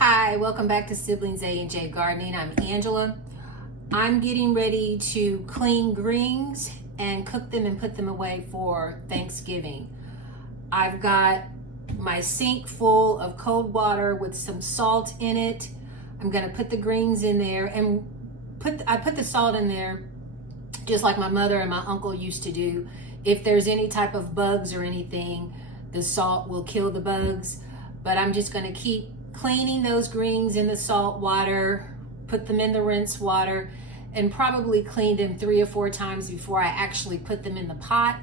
Hi, welcome back to Siblings A&J Gardening. I'm Angela. I'm getting ready to clean greens and cook them and put them away for Thanksgiving. I've got my sink full of cold water with some salt in it. I'm gonna put the greens in there and I put the salt in there just like my mother and my uncle used to do. If there's any type of bugs or anything, the salt will kill the bugs. But I'm just gonna keep cleaning those greens in the salt water, put them in the rinse water, and probably clean them 3 or 4 times before I actually put them in the pot.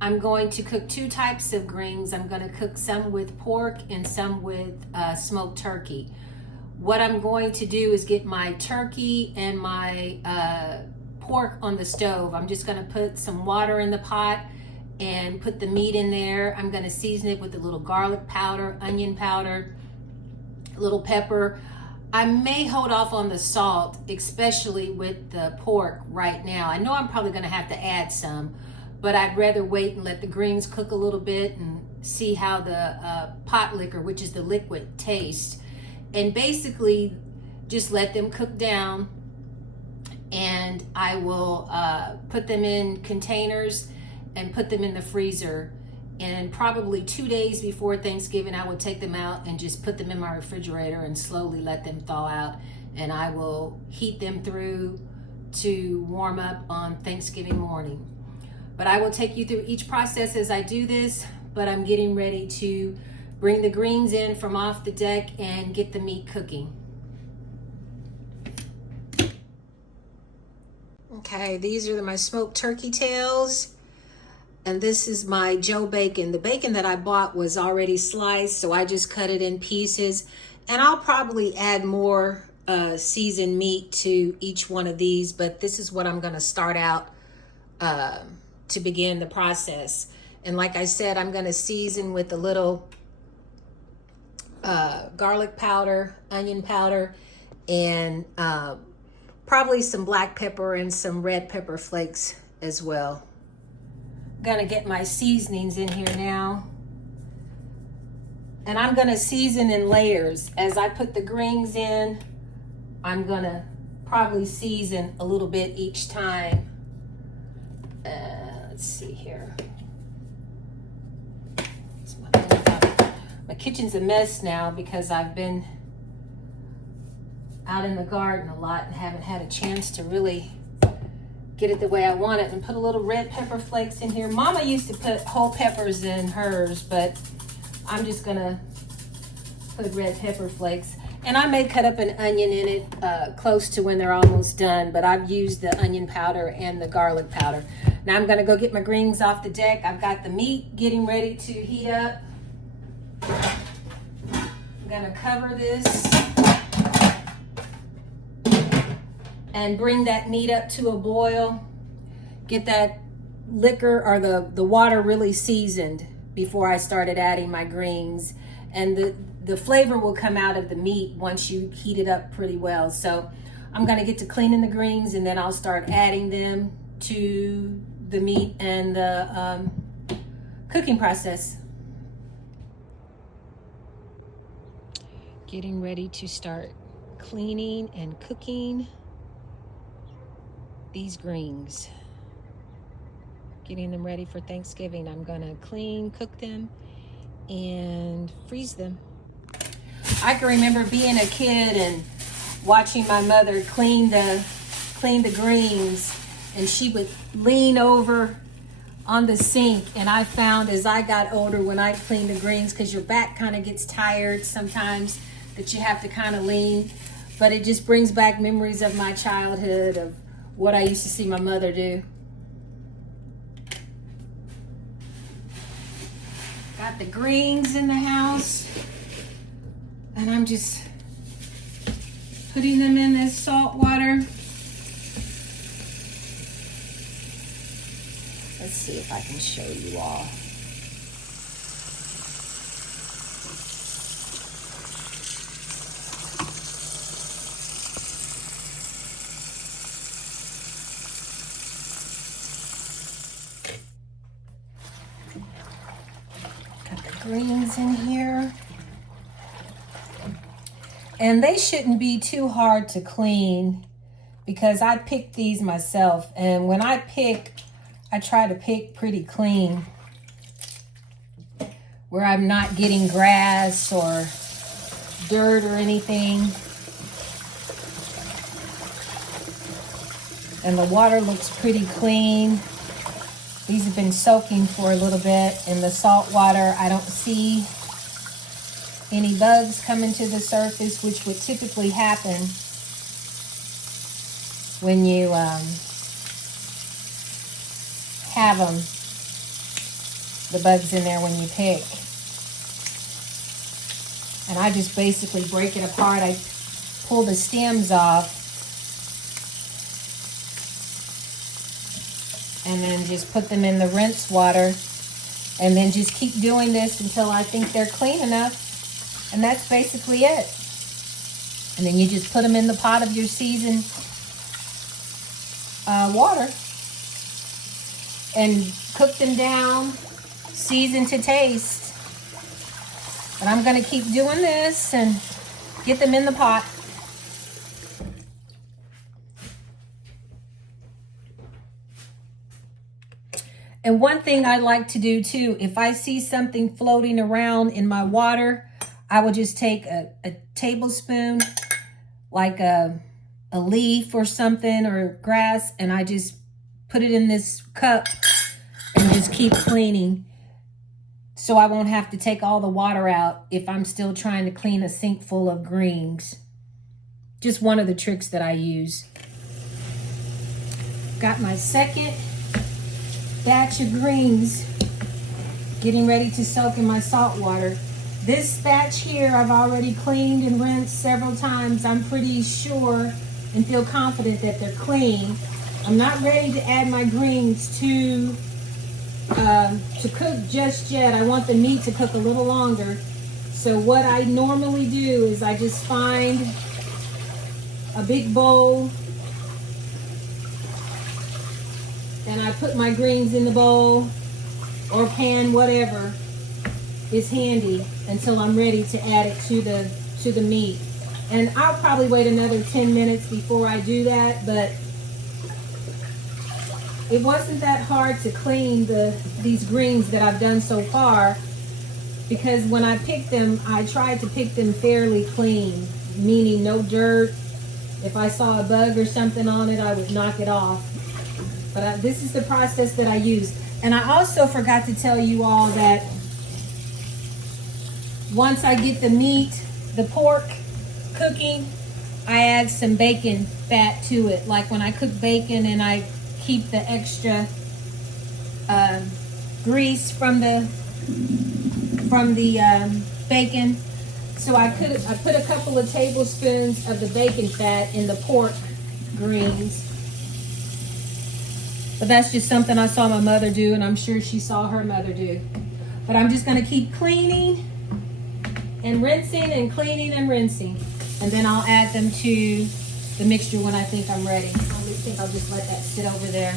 I'm going to cook 2 types of greens. I'm going to cook some with pork and some with smoked turkey. What I'm going to do is get my turkey and my pork on the stove. I'm just going to put some water in the pot and put the meat in there. I'm going to season it with a little garlic powder, onion powder, little pepper. I may hold off on the salt, especially with the pork right now. I know I'm probably going to have to add some, but I'd rather wait and let the greens cook a little bit and see how the pot liquor, which is the liquid, tastes. And basically just let them cook down, and I will put them in containers and put them in the freezer. And probably 2 days before Thanksgiving, I will take them out and just put them in my refrigerator and slowly let them thaw out. And I will heat them through to warm up on Thanksgiving morning. But I will take you through each process as I do this, but I'm getting ready to bring the greens in from off the deck and get the meat cooking. Okay, these are my smoked turkey tails. And this is my Joe bacon. The bacon that I bought was already sliced, so I just cut it in pieces. And I'll probably add more seasoned meat to each one of these, but this is what I'm gonna start out to begin the process. And like I said, I'm gonna season with a little garlic powder, onion powder, and probably some black pepper and some red pepper flakes as well. Gonna get my seasonings in here now, and I'm gonna season in layers. As I put the greens in, I'm gonna probably season a little bit each time. Let's see here. My kitchen's a mess now because I've been out in the garden a lot and haven't had a chance to really get it the way I want it. And put a little red pepper flakes in here. Mama used to put whole peppers in hers, but I'm just gonna put red pepper flakes. And I may cut up an onion in it close to when they're almost done, but I've used the onion powder and the garlic powder. Now I'm gonna go get my greens off the deck. I've got the meat getting ready to heat up. I'm gonna cover this and bring that meat up to a boil. Get that liquor or the water really seasoned before I started adding my greens. And the flavor will come out of the meat once you heat it up pretty well. So I'm gonna get to cleaning the greens, and then I'll start adding them to the meat and the cooking process. Getting ready to start cleaning and cooking these greens, getting them ready for Thanksgiving. I'm gonna clean, cook them, and freeze them. I can remember being a kid and watching my mother clean the greens, and she would lean over on the sink. And I found as I got older, when I clean the greens, because your back kind of gets tired sometimes, that you have to kind of lean, but it just brings back memories of my childhood, of what I used to see my mother do. Got the greens in the house, and I'm just putting them in this salt water. Let's see if I can show you all. Greens in here. And they shouldn't be too hard to clean because I picked these myself. And when I pick, I try to pick pretty clean where I'm not getting grass or dirt or anything. And the water looks pretty clean. These have been soaking for a little bit in the salt water. I don't see any bugs coming to the surface, which would typically happen when you have them, the bugs in there when you pick. And I just basically break it apart. I pull the stems off and then just put them in the rinse water, and then just keep doing this until I think they're clean enough. And that's basically it. And then you just put them in the pot of your seasoned water and cook them down, season to taste. But I'm gonna keep doing this and get them in the pot. And one thing I like to do too, if I see something floating around in my water, I will just take a tablespoon, like a leaf or something or grass, and I just put it in this cup and just keep cleaning. So I won't have to take all the water out if I'm still trying to clean a sink full of greens. Just one of the tricks that I use. Got my second batch of greens getting ready to soak in my salt water. This batch here I've already cleaned and rinsed several times. I'm pretty sure and feel confident that they're clean. I'm not ready to add my greens to cook just yet. I want the meat to cook a little longer. So what I normally do is I just find a big bowl and I put my greens in the bowl or pan, whatever is handy, until I'm ready to add it to the meat. And I'll probably wait another 10 minutes before I do that, but it wasn't that hard to clean these greens that I've done so far, because when I picked them, I tried to pick them fairly clean, meaning no dirt. If I saw a bug or something on it, I would knock it off. But this is the process that I use. And I also forgot to tell you all that once I get the meat, the pork cooking, I add some bacon fat to it. Like when I cook bacon and I keep the extra grease from the bacon. So I put a couple of tablespoons of the bacon fat in the pork greens. But that's just something I saw my mother do, and I'm sure she saw her mother do. But I'm just gonna keep cleaning and rinsing and cleaning and rinsing. And then I'll add them to the mixture when I think I'm ready. I think I'll just let that sit over there.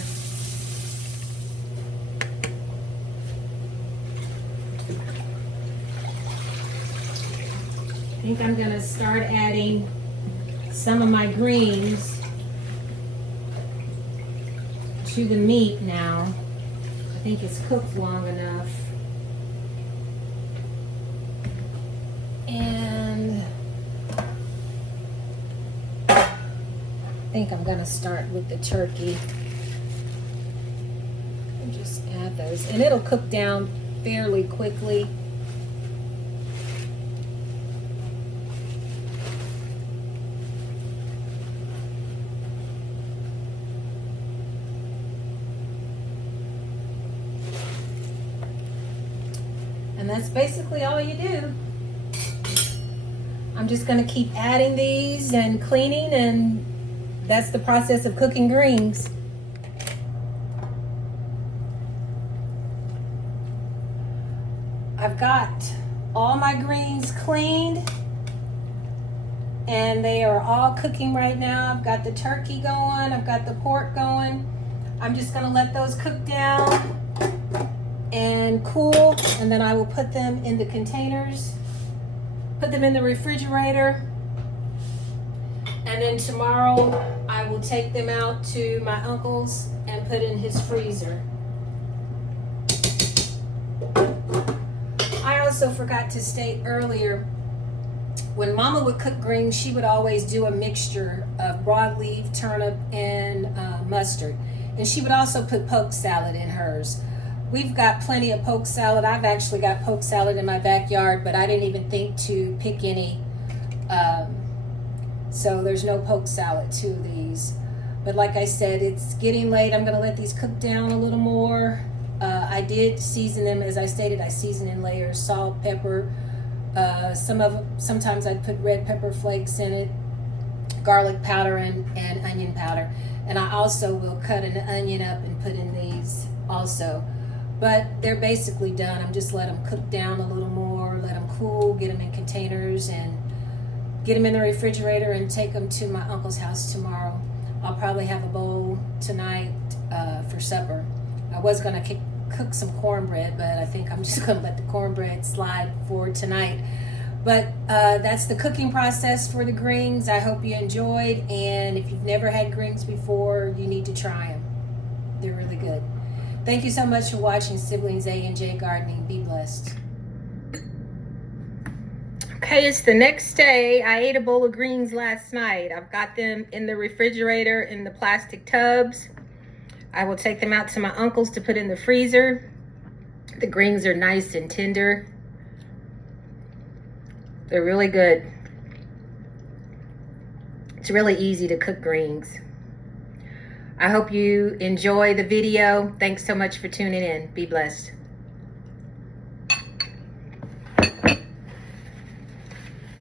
I think I'm gonna start adding some of my greens to the meat now. I think it's cooked long enough. And I think I'm gonna start with the turkey and just add those. And it'll cook down fairly quickly. And that's basically all you do. I'm just gonna keep adding these and cleaning, and that's the process of cooking greens. I've got all my greens cleaned and they are all cooking right now. I've got the turkey going, I've got the pork going. I'm just gonna let those cook down and cool, and then I will put them in the containers, put them in the refrigerator, And then tomorrow I will take them out to my uncle's and put in his freezer. I also forgot to state earlier, when Mama would cook greens, she would always do a mixture of broadleaf, turnip, and mustard. And she would also put poke salad in hers. We've got plenty of poke salad. I've actually got poke salad in my backyard, but I didn't even think to pick any. So there's no poke salad to these. But like I said, it's getting late. I'm going to let these cook down a little more. I did season them, as I stated. I season in layers: salt, pepper. Sometimes I'd put red pepper flakes in it, garlic powder, and onion powder. And I also will cut an onion up and put in these also. But they're basically done. I'm just let them cook down a little more, let them cool, get them in containers, and get them in the refrigerator and take them to my uncle's house tomorrow. I'll probably have a bowl tonight for supper. I was going to cook some cornbread, but I think I'm just going to let the cornbread slide for tonight. But that's the cooking process for the greens. I hope you enjoyed, and if you've never had greens before, you need to try them. They're really good. Thank you so much for watching Siblings A&J Gardening. Be blessed. Okay, it's the next day. I ate a bowl of greens last night. I've got them in the refrigerator in the plastic tubs. I will take them out to my uncle's to put in the freezer. The greens are nice and tender. They're really good. It's really easy to cook greens. I hope you enjoy the video. Thanks so much for tuning in. Be blessed.